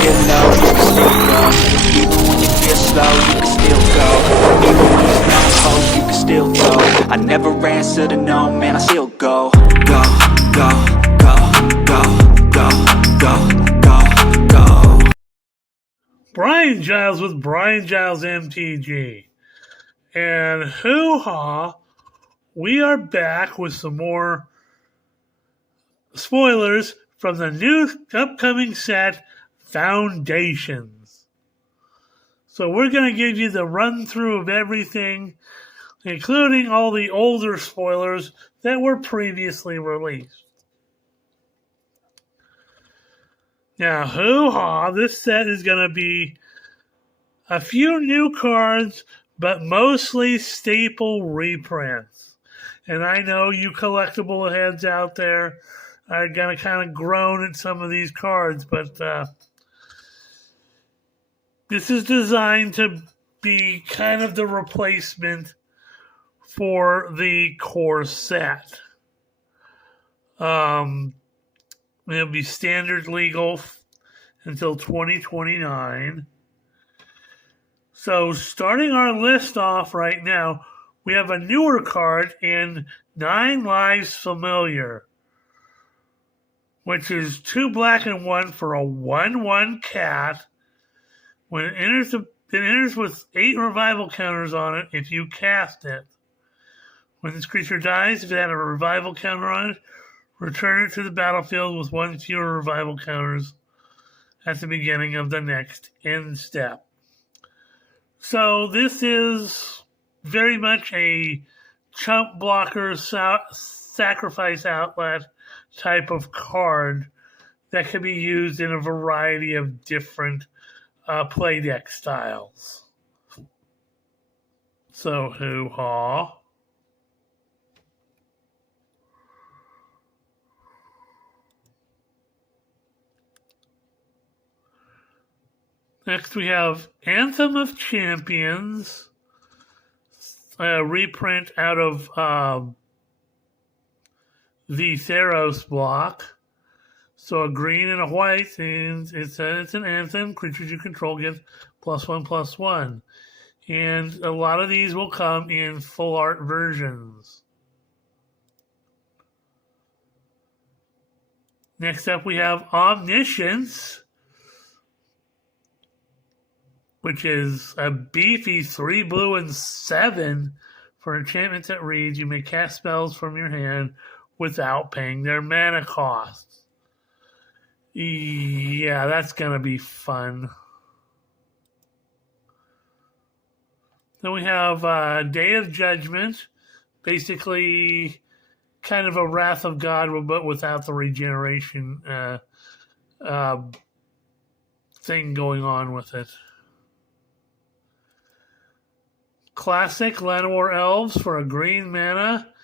feel low, you can still go. Even when you feel slow, you can still go. Even when there's no hope, you can still go. I never answer to no, man, I still go. Go, go, go, go, go, go, go, go. Brian Giles with Brian Giles MTG. And hoo-ha, we are back with some more spoilers from the new upcoming set, Foundations. So we're going to give you the run-through of everything, including all the older spoilers that were previously released. Now, hoo-ha, this set is going to be a few new cards, but mostly staple reprints. And I know you collectible heads out there are going to kind of groan at some of these cards, but this is designed to be kind of the replacement for the core set. It'll be standard legal until 2029. So starting our list off right now, we have a newer card in 9 Lives Familiar, which is 2 black and 1 for a 1/1 cat. When it enters with 8 revival counters on it if you cast it. When this creature dies, if it had a revival counter on it, return it to the battlefield with 1 fewer revival counters at the beginning of the next end step. So this is very much a chump blocker sacrifice outlet type of card that can be used in a variety of different play deck styles. So hoo-ha. Next we have Anthem of Champions, a reprint out of the Theros block. So a green and a white, and it's an Anthem. Creatures you control get +1/+1. And a lot of these will come in full art versions. Next up we have Omniscience, which is a beefy 3 blue and 7 for enchantments that reads, you may cast spells from your hand without paying their mana costs. Yeah, that's going to be fun. Then we have Day of Judgment, basically kind of a Wrath of God, but without the regeneration thing going on with it. Classic Llanowar Elves for a green mana.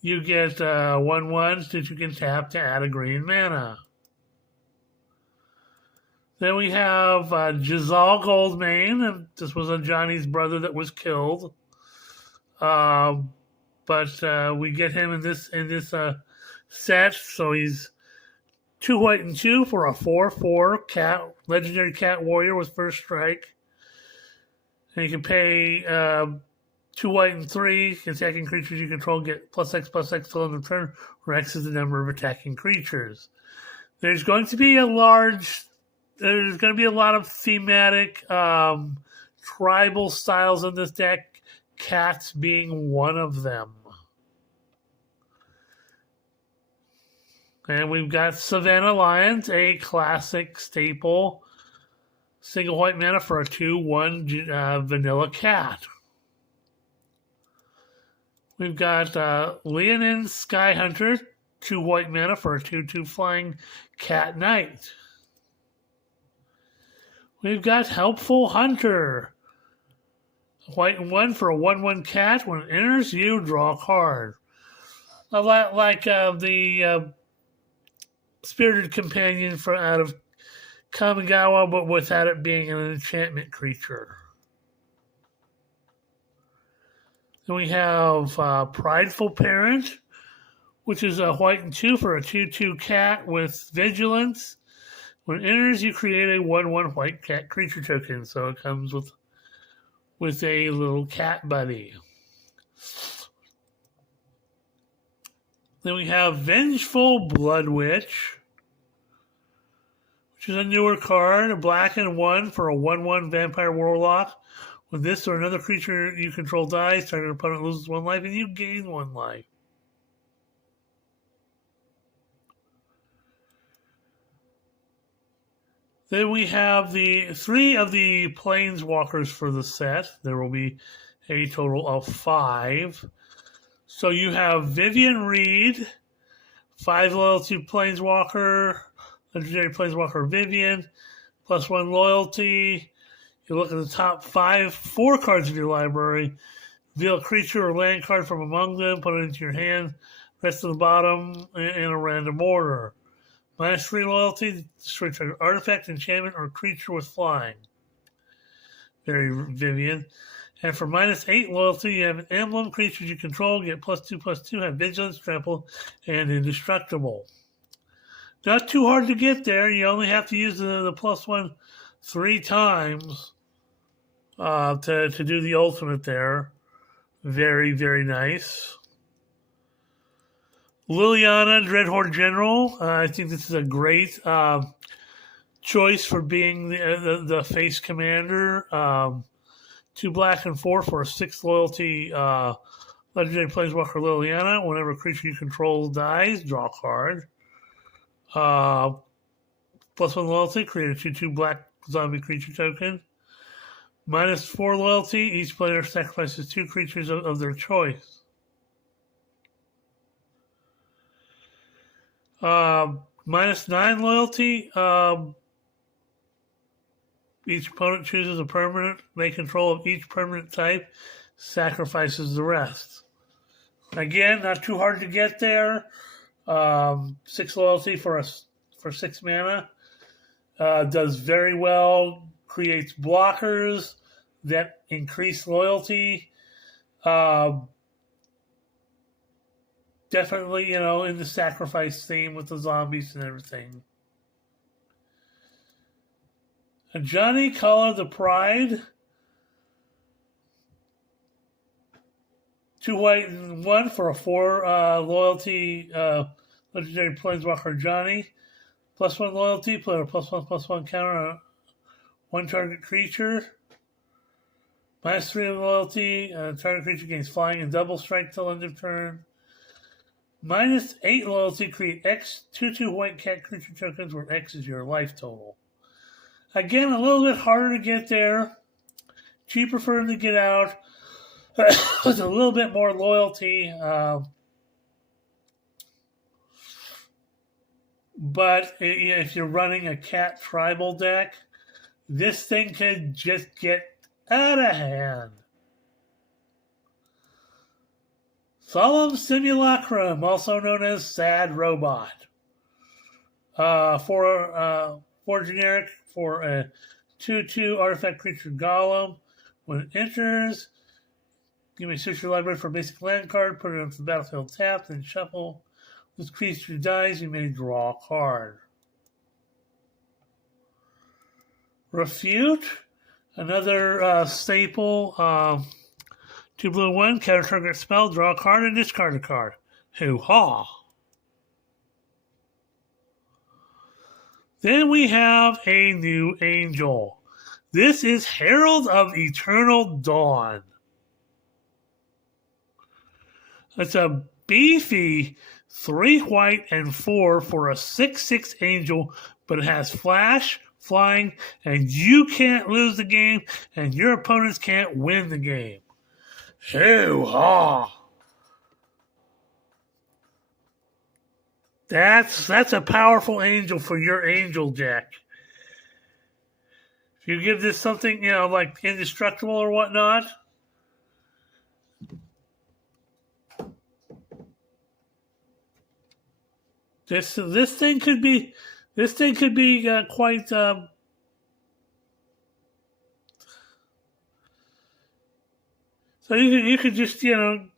You get 1/1 that you can tap to add a green mana. Then we have Jazal Goldmane, and this was a Johnny's brother that was killed. But we get him in this set, so he's 2 white and 2 for a 4/4 cat, legendary cat warrior with first strike. And you can pay 2 white and 3 attacking creatures you control get +X/+X till end of turn, where X is the number of attacking creatures. There's going to be a lot of thematic tribal styles in this deck, cats being one of them. And we've got Savannah Lions, a classic staple, single white mana for a 2/1 vanilla cat. We've got Leonin Skyhunter, 2 white mana for a 2/2 flying cat knight. We've got Helpful Hunter, white and 1 for a 1/1 cat. When it enters, you draw a card. A lot like the Spirited Companion out of Kamigawa, but without it being an enchantment creature. Then we have Prideful Parent, which is a white and 2 for a 2/2 cat with vigilance. When it enters, you create a 1/1 white cat creature token. So it comes with a little cat buddy. Then we have Vengeful Blood Witch, which is a newer card, a black and 1 for a 1/1 vampire warlock. When this or another creature you control dies, target opponent loses 1 life and you gain 1 life. Then we have the 3 of the planeswalkers for the set. There will be a total of 5. So you have Vivian Reed, 5 loyalty planeswalker, legendary planeswalker Vivian, +1 loyalty. You look at the top 4 cards of your library, reveal a creature or land card from among them, put it into your hand, rest of the bottom in a random order. -3 loyalty, destroy an artifact, enchantment, or creature with flying. Very Vivian. And for -8 loyalty, you have an emblem, creatures you control, get +2/+2, have vigilance, trample, and indestructible. Not too hard to get there. You only have to use the +1 3 times to do the ultimate there. Very, very nice. Liliana, Dreadhorde General. I think this is a great choice for being the face commander. 2 black and 4 for a 6 loyalty legendary planeswalker Liliana. Whenever a creature you control dies, draw a card. +1 loyalty, create a 2/2 black zombie creature token. -4 loyalty, each player sacrifices 2 creatures of their choice. -9 loyalty, each opponent chooses a permanent they control of each permanent type, sacrifices the rest. Again, not too hard to get there. 6 loyalty for 6 mana. Does very well. Creates blockers that increase loyalty. Definitely, in the sacrifice theme with the zombies and everything. Ajani Kala the Pride. 2 white and 1 for a 4 loyalty legendary planeswalker Ajani. +1 loyalty, player +1/+1 counter on 1 target creature. -3 loyalty, target creature gains flying and double strike till end of turn. -8 loyalty, create X 2/2 white cat creature tokens where X is your life total. Again, a little bit harder to get there. Cheaper for him to get out. With a little bit more loyalty. But if you're running a cat tribal deck, this thing could just get out of hand. Solemn Simulacrum, also known as Sad Robot. For generic, for a 2/2 artifact creature golem. When it enters, give me a search your library for a basic land card, put it onto the battlefield tapped, then shuffle. This creature dies, you may draw a card. Refute, another staple. 2 blue, 1, counter target spell, draw a card, and discard a card. Hoo-ha! Then we have a new angel. This is Herald of Eternal Dawn. It's a beefy 3 white and 4 for a 6/6 angel, but it has flash, flying, and you can't lose the game, and your opponents can't win the game. Hoo-ha! That's a powerful angel for your angel deck. If you give this something, like indestructible or whatnot, this thing could be quite. So you could just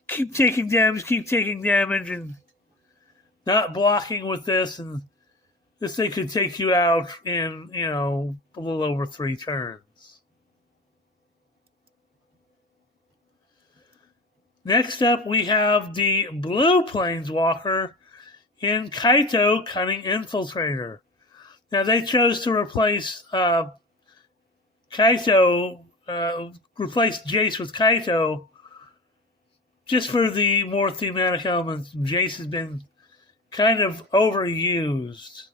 keep taking damage, and not blocking with this, and this thing could take you out in, a little over 3 turns. Next up, we have the blue Planeswalker in Kaito, Cunning Infiltrator. Now, they chose to replace Kaito, replace Jace with Kaito, just for the more thematic elements. Jace has been kind of overused.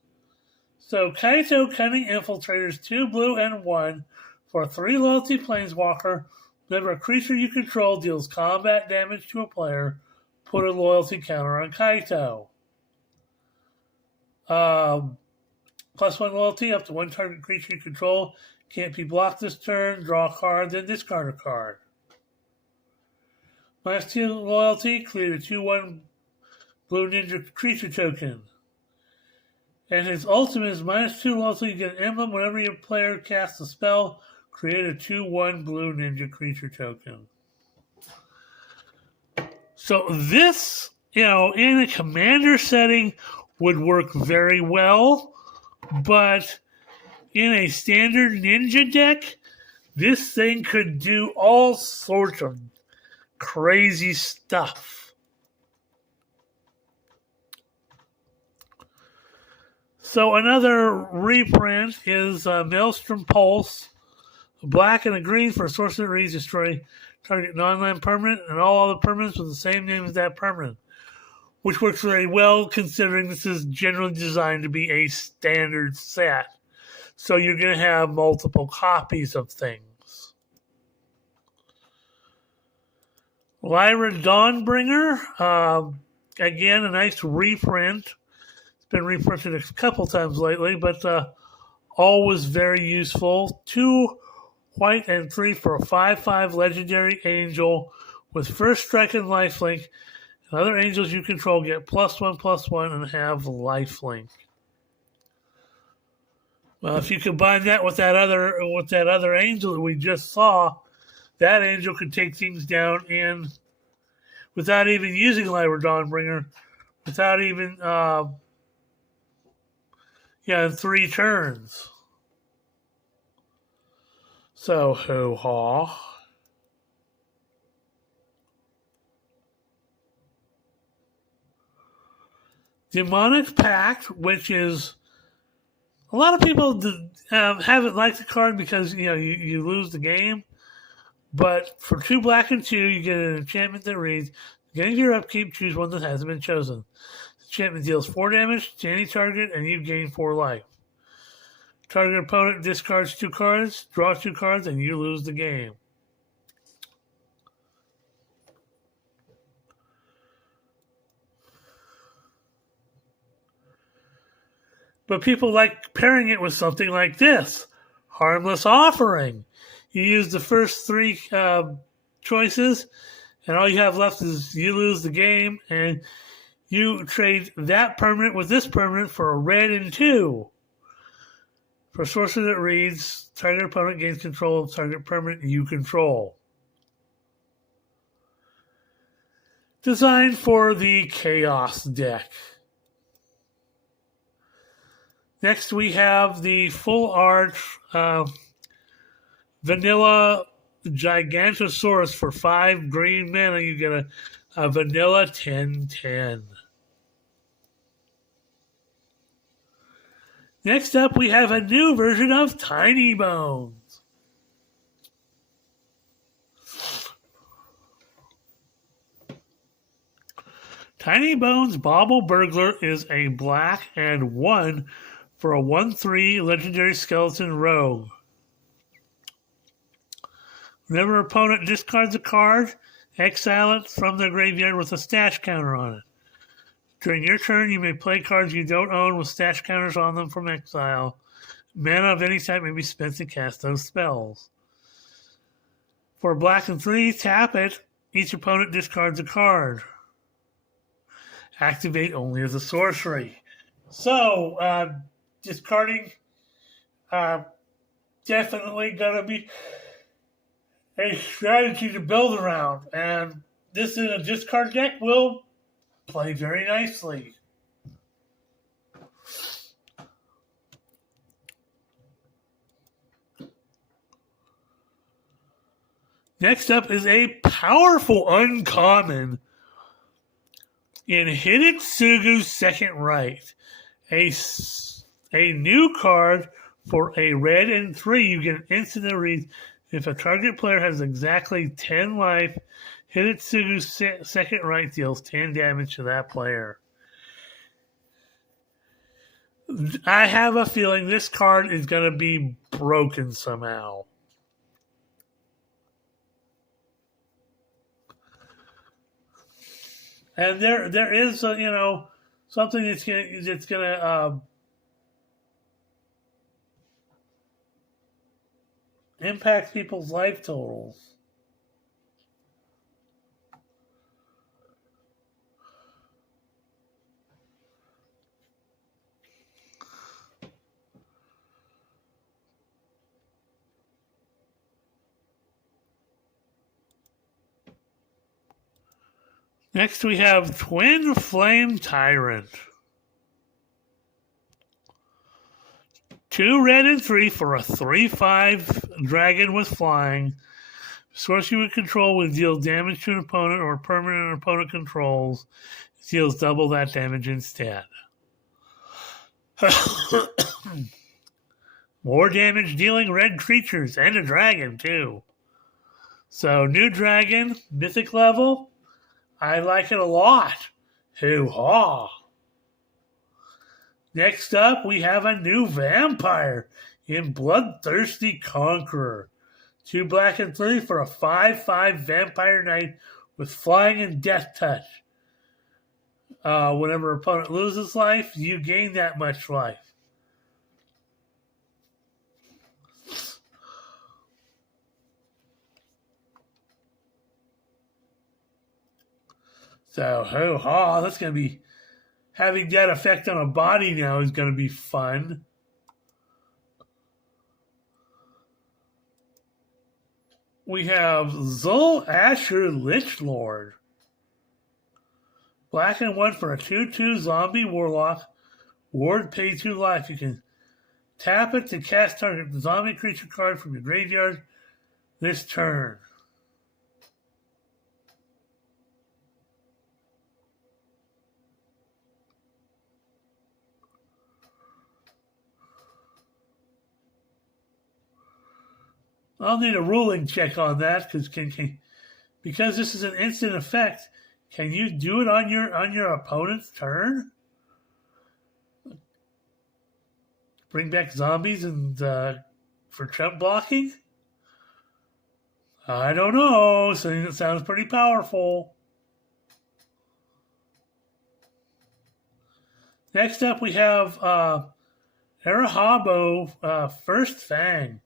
So, Kaito, Cunning Infiltrators, 2 blue and 1 for a 3 loyalty Planeswalker. Whenever a creature you control deals combat damage to a player, put a loyalty counter on Kaito. +1 loyalty, up to 1 target creature you control can't be blocked this turn. Draw a card, then discard a card. -2 loyalty, create a 2/1 blue ninja creature token. And his ultimate is -2 loyalty, you get an emblem whenever your player casts a spell. Create a 2/1 blue ninja creature token. So this, in a commander setting would work very well, but in a standard ninja deck, this thing could do all sorts of crazy stuff. So another reprint is Maelstrom Pulse. A black and a green for a sorcerer that reads destroy target non-land permanent and all other permanents with the same name as that permanent, which works very well considering this is generally designed to be a standard set. So you're going to have multiple copies of things. Lyra Dawnbringer, again, a nice reprint. It's been reprinted a couple times lately, but always very useful. 2 white and 3 for a 5/5 legendary angel with first strike and lifelink. And other angels you control get +1/+1 and have lifelink. Well, if you combine that with that other angel that we just saw, that angel could take things down in without even using Lyra Dawnbringer, without even in 3 turns. So, hoo-ha. Demonic Pact, which is a lot of people haven't liked the card because you lose the game. But for 2 black and 2, you get an enchantment that reads: "Gain your upkeep, choose one that hasn't been chosen. The enchantment deals 4 damage to any target, and you gain 4 life. Target opponent discards 2 cards, draws 2 cards, and you lose the game." But people like pairing it with something like this: Harmless Offering. You use the first 3 choices, and all you have left is you lose the game, and you trade that permanent with this permanent for a red and 2. For a sorcerer that reads, target opponent gains control of target permanent you control. Designed for the Chaos deck. Next, we have the full art vanilla Gigantosaurus for 5 green mana. You get a vanilla 10/10. Next up, we have a new version of Tiny Bones. Tiny Bones Bauble Burglar is a black and 1 for a 1/3 legendary skeleton rogue. Whenever an opponent discards a card, exile it from their graveyard with a stash counter on it. During your turn, you may play cards you don't own with stash counters on them from exile. Mana of any type may be spent to cast those spells. For black and 3, tap it. Each opponent discards a card. Activate only as a sorcery. So, discarding definitely going to be a strategy to build around. And this in a discard deck will play very nicely. Next up is a powerful uncommon in Hidetsugu's Second Right. A new card for a red and 3. You get an instant that reads, if a target player has exactly 10 life, Hidetsugu's Second Right deals 10 damage to that player. I have a feeling this card is going to be broken somehow. And there is something that's gonna impact people's life totals. Next, we have Twin Flame Tyrant. 2 red and 3 for a 3/5 dragon with flying. Sorcery with control will deal damage to an opponent or permanent an opponent controls. It deals double that damage instead. More damage dealing red creatures and a dragon, too. So, new dragon, mythic level. I like it a lot. Hoo-ha! Next up, we have a new vampire in Bloodthirsty Conqueror. 2 black and 3 for a 5/5 vampire knight with flying and death touch. Whenever an opponent loses life, you gain that much life. So, ho-ha, that's going to be... Having that effect on a body now is going to be fun. We have Zul Asher Lichlord. Black and 1 for a 2/2 zombie warlock. Ward pay 2 life. You can tap it to cast target zombie creature card from your graveyard this turn. I'll need a ruling check on that because this is an instant effect. Can you do it on your opponent's turn? Bring back zombies and for trap blocking? I don't know. So it sounds pretty powerful. Next up, we have Arahabo First Fang.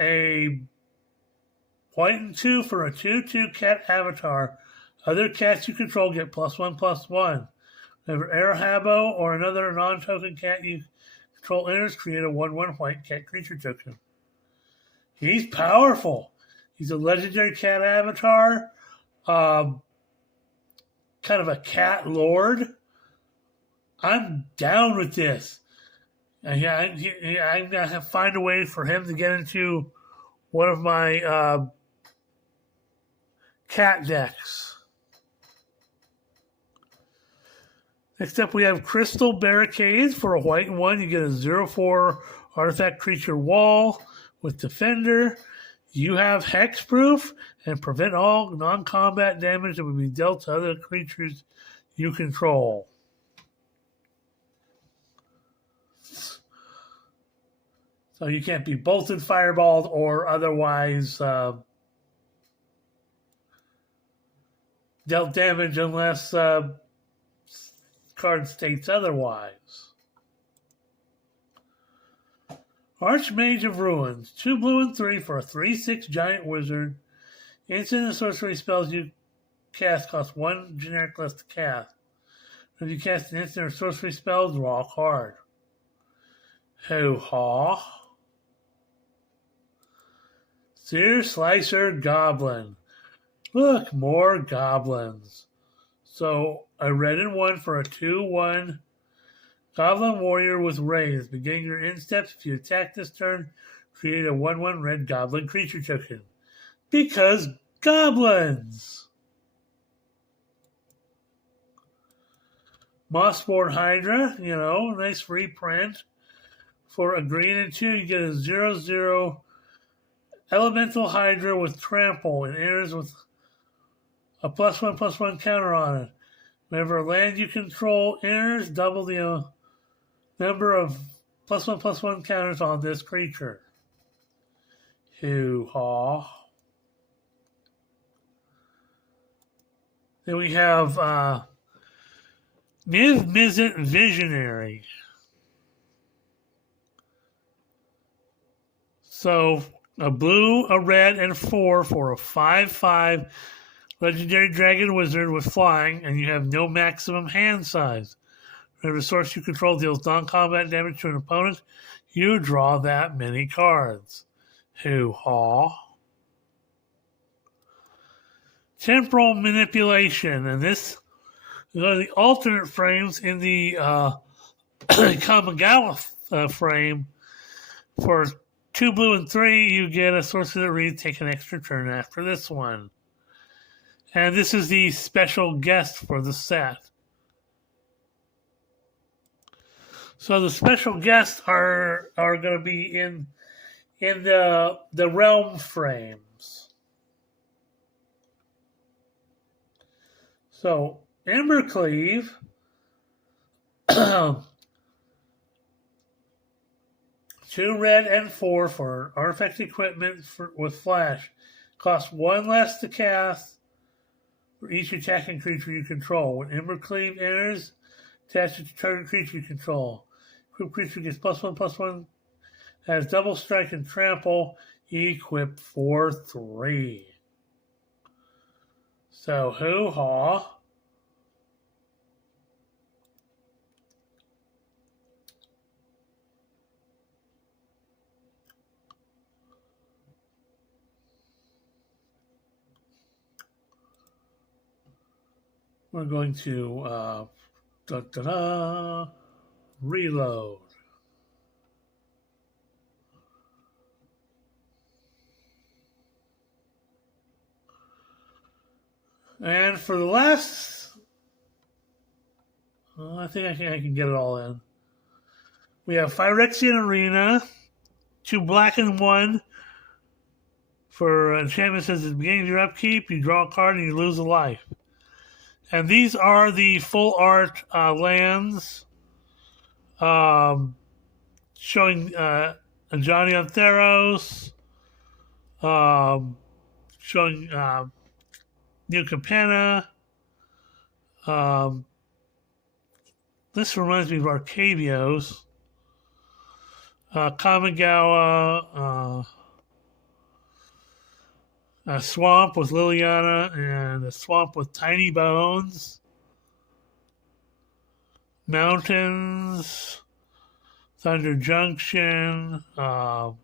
A white and 2 for a 2/2 cat avatar. Other cats you control get +1/+1. Whenever Arahabo or another non-token cat you control enters, create a 1/1 white cat creature token. He's powerful. He's a legendary cat avatar. Kind of a cat lord. I'm down with this. I'm going to find a way for him to get into one of my cat decks. Next up, we have Crystal Barricades. For a white and 1, you get a 0/4 artifact creature wall with Defender. You have Hexproof and prevent all non-combat damage that would be dealt to other creatures you control. So you can't be bolted, fireballed, or otherwise dealt damage unless card states otherwise. Archmage of Ruins. 2 blue and 3 for a 3/6 giant wizard. Instant and sorcery spells you cast cost 1 generic less to cast. If you cast an instant or sorcery spell, draw a card. Hoo-ha. Sear Slicer Goblin. Look, more goblins. So, a red and 1 for a 2/1 Goblin Warrior with Raise. Beginning your end steps, if you attack this turn, create a 1/1 red goblin creature token. because goblins. Mossboard Hydra, nice reprint. For a green and 2, you get a 0/0 Elemental Hydra with Trample and enters with a +1/+1 counter on it. Whenever a land you control enters, double the number of +1/+1 counters on this creature. Hoo-haw. Then we have Niv Mizzet Visionary. So, a blue, a red, and 4 for a 5/5 Legendary Dragon Wizard with flying, and you have no maximum hand size. Whenever a source you control deals non-combat damage to an opponent, you draw that many cards. Hoo-haw. Temporal Manipulation, and this is one of the alternate frames in the Kamigawa frame. For 2 blue and 3, you get a sorcerer that reads take an extra turn after this one. And this is the special guest for the set. So the special guests are going to be in the realm frames. So Embercleave, 2 red and 4 for artifact equipment with flash. Costs 1 less to cast for each attacking creature you control. When Embercleave enters, attach it to target creature you control. Equip creature gets +1/+1, has double strike and trample, equip for 3. So, hoo-haw. We're going to reload. And for the last, I think I can get it all in. We have Phyrexian Arena, 2 black and 1. For enchantment says at the beginning of your upkeep, you draw a card and you lose a life. And these are the full art lands showing Johnny on Theros, showing New Capenna. This reminds me of Arcavios. Kamigawa, a swamp with Liliana, and a swamp with Tiny Bones. Mountains, Thunder Junction. We're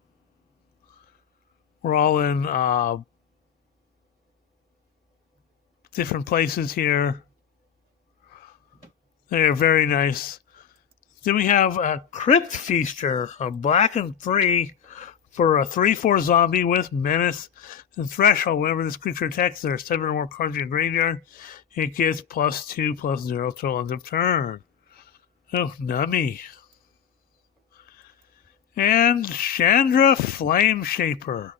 all in different places here. They're very nice. Then we have a Crypt Feaster, a black and 3 for a 3/4 zombie with Menace and Threshold. Whenever this creature attacks, there are 7 or more cards in your graveyard. It gets +2/+0 till end of turn. Oh, nummy. And Chandra Flameshaper,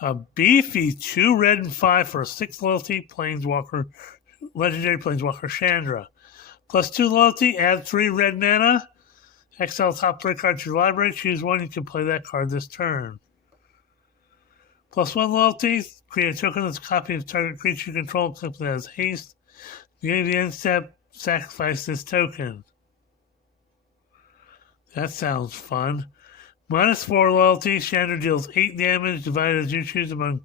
a beefy 2 red and 5 for a 6 loyalty Planeswalker, legendary Planeswalker Chandra. +2 loyalty, add 3 red mana. Exile top 3 cards to your library. Choose one. You can play that card this turn. +1 loyalty. Create a token that's a copy of target creature you control, except that has haste. Beginning of the end step, sacrifice this token. That sounds fun. -4 loyalty. Chandra deals 8 damage, divided as you choose among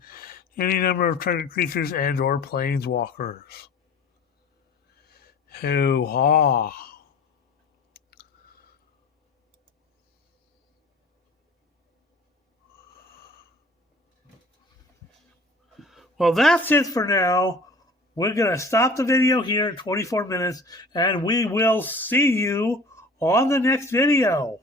any number of target creatures and or planeswalkers. Hoo-haw. Well, that's it for now. We're going to stop the video here at 24 minutes, and we will see you on the next video.